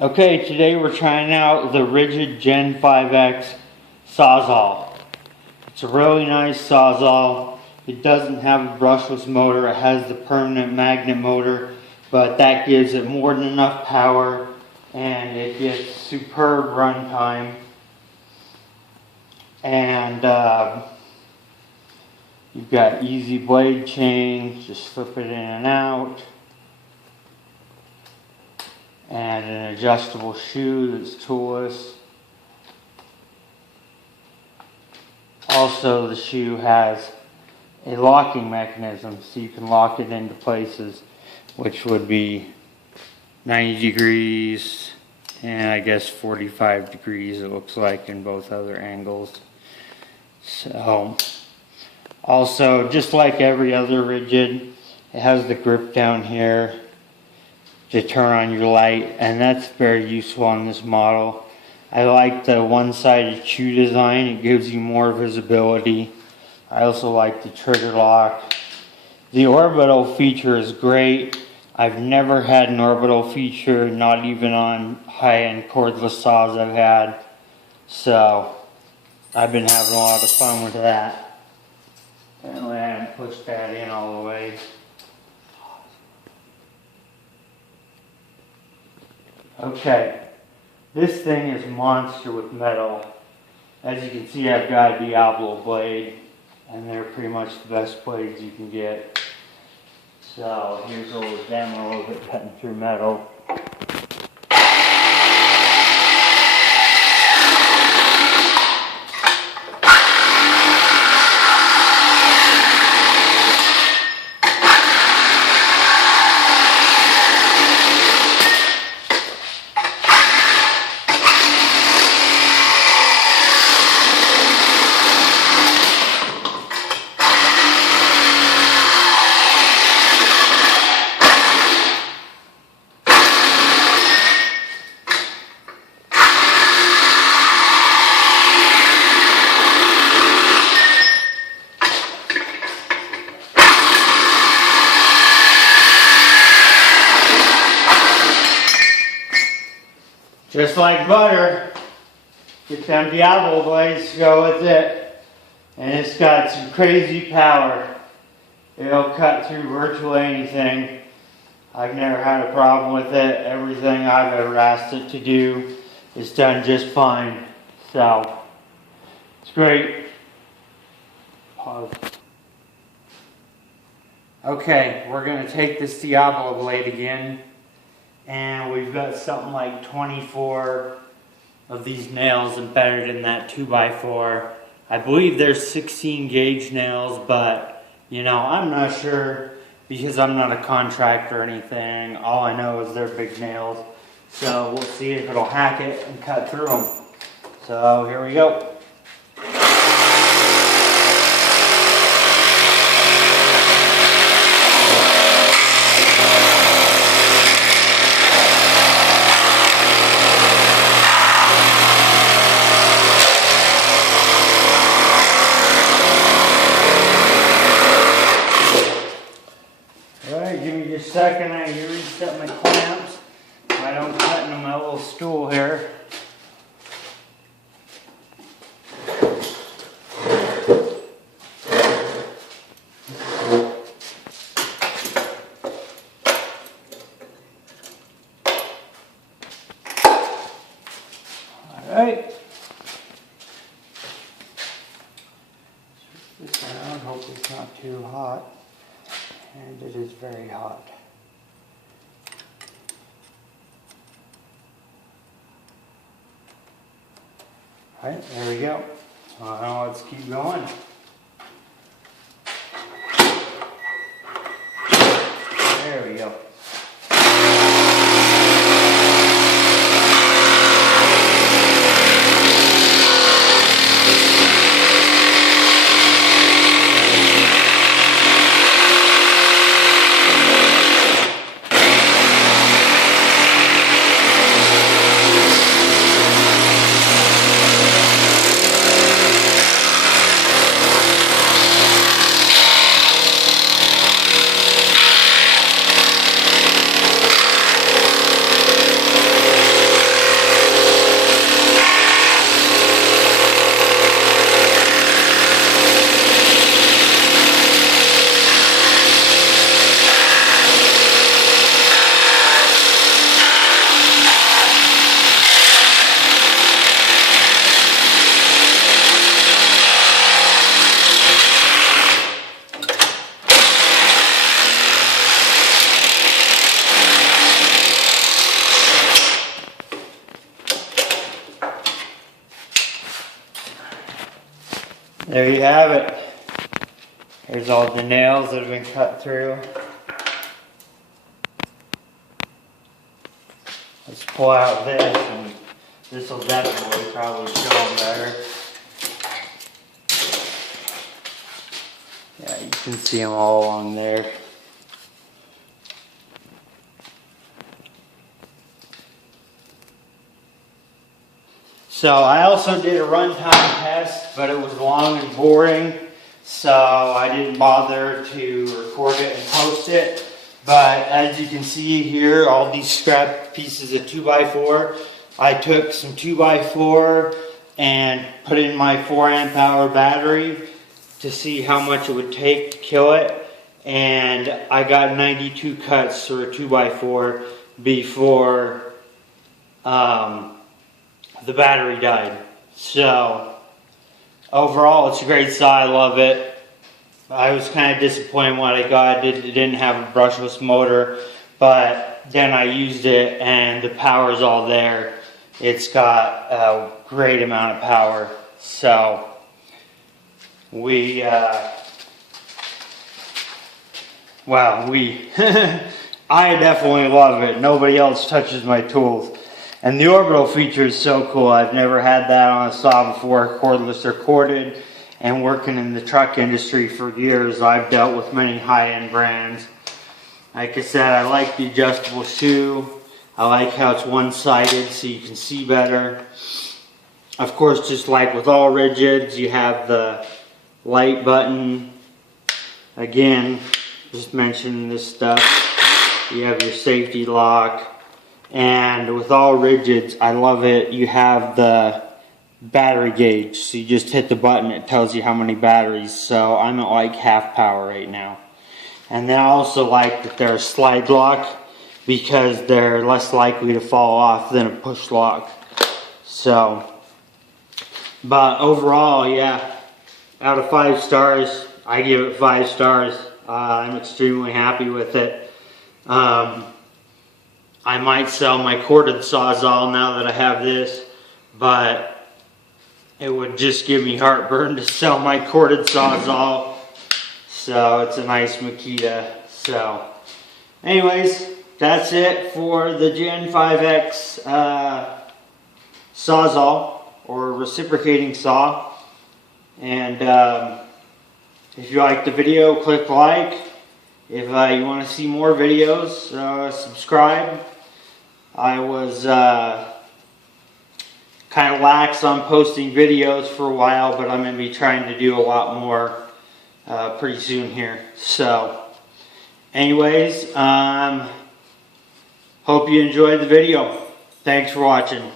Okay, today we're trying out the Ridgid Gen5x Sawzall. It's a really nice Sawzall. It doesn't have a brushless motor. It has the permanent magnet motor, but that gives it more than enough power and it gets superb runtime. And you've got easy blade change, just flip it in and out. And an adjustable shoe that's toolless. Also, the shoe has a locking mechanism, so you can lock it into places, which would be 90 degrees and I guess 45 degrees it looks like in both other angles. So, also, just like every other Ridgid, it has the grip down here to turn on your light, and that's very useful on this model. I like the one-sided shoe design. It gives you more visibility. I also like the trigger lock. The Orbital feature is great. I've never had an Orbital feature, not even on high-end cordless saws I've had. So I've been having a lot of fun with that. Apparently I haven't pushed that in all the way. Okay, this thing is a monster with metal. As you can see, I've got a Diablo blade, and they're pretty much the best blades you can get. So here's a little demo of it cutting through metal. Just like butter, get them Diablo blades to go with it, and it's got some crazy power. It'll cut through virtually anything. I've never had a problem with it. Everything I've ever asked it to do is done just fine. So, it's great. Pause. Okay, we're going to take this Diablo blade again. And we've got something like 24 of these nails embedded in that 2x4. I believe there's 16 gauge nails, but you know, I'm not sure because I'm not a contractor or anything. All I know is they're big nails. So we'll see if it'll hack it and cut through them. So here we go. Give me just a second, I need to reset my clamps. I don't cut into my little stool here. Alright. Switch this around, hope it's not too hot. And it is very hot. Alright, there we go. So now let's keep going. There we go. there you have it. Here's all the nails that have been cut through. Let's pull out this, and this will definitely probably show them better. Yeah, you can see them all along there. So I also did a runtime test, but it was long and boring, so I didn't bother to record it and post it. But as you can see here, all these scrap pieces of 2x4, I took some 2x4 and put in my 4 amp hour battery to see how much it would take to kill it. And I got 92 cuts through a 2x4 before the battery died. So overall, it's a great saw. I love it. I was kind of disappointed when I got it. It didn't have a brushless motor, but then I used it and the power's all there. It's got a great amount of power. So I definitely love it. Nobody else touches my tools. And the Orbital feature is so cool. I've never had that on a saw before, cordless or corded. And working in the truck industry for years, I've dealt with many high-end brands. Like I said, I like the adjustable shoe. I like how it's one-sided so you can see better. Of course, just like with all Ridgids, you have the light button. Again, just mentioning this stuff. You have your safety lock. And with all Ridgids, I love it. You have the battery gauge, so you just hit the button, it tells you how many batteries. So I'm at like half power right now. And then I also like that they're a slide lock because they're less likely to fall off than a push lock. So, but overall, yeah, out of 5 stars, I give it 5 stars. I'm extremely happy with it. I might sell my corded Sawzall now that I have this, but it would just give me heartburn to sell my corded Sawzall. So it's a nice Makita. So anyways, that's it for the Gen5x Sawzall or reciprocating saw. And if you liked the video, click like. If you want to see more videos, subscribe. I was kind of lax on posting videos for a while, but I'm going to be trying to do a lot more pretty soon here. So anyways, hope you enjoyed the video. Thanks for watching.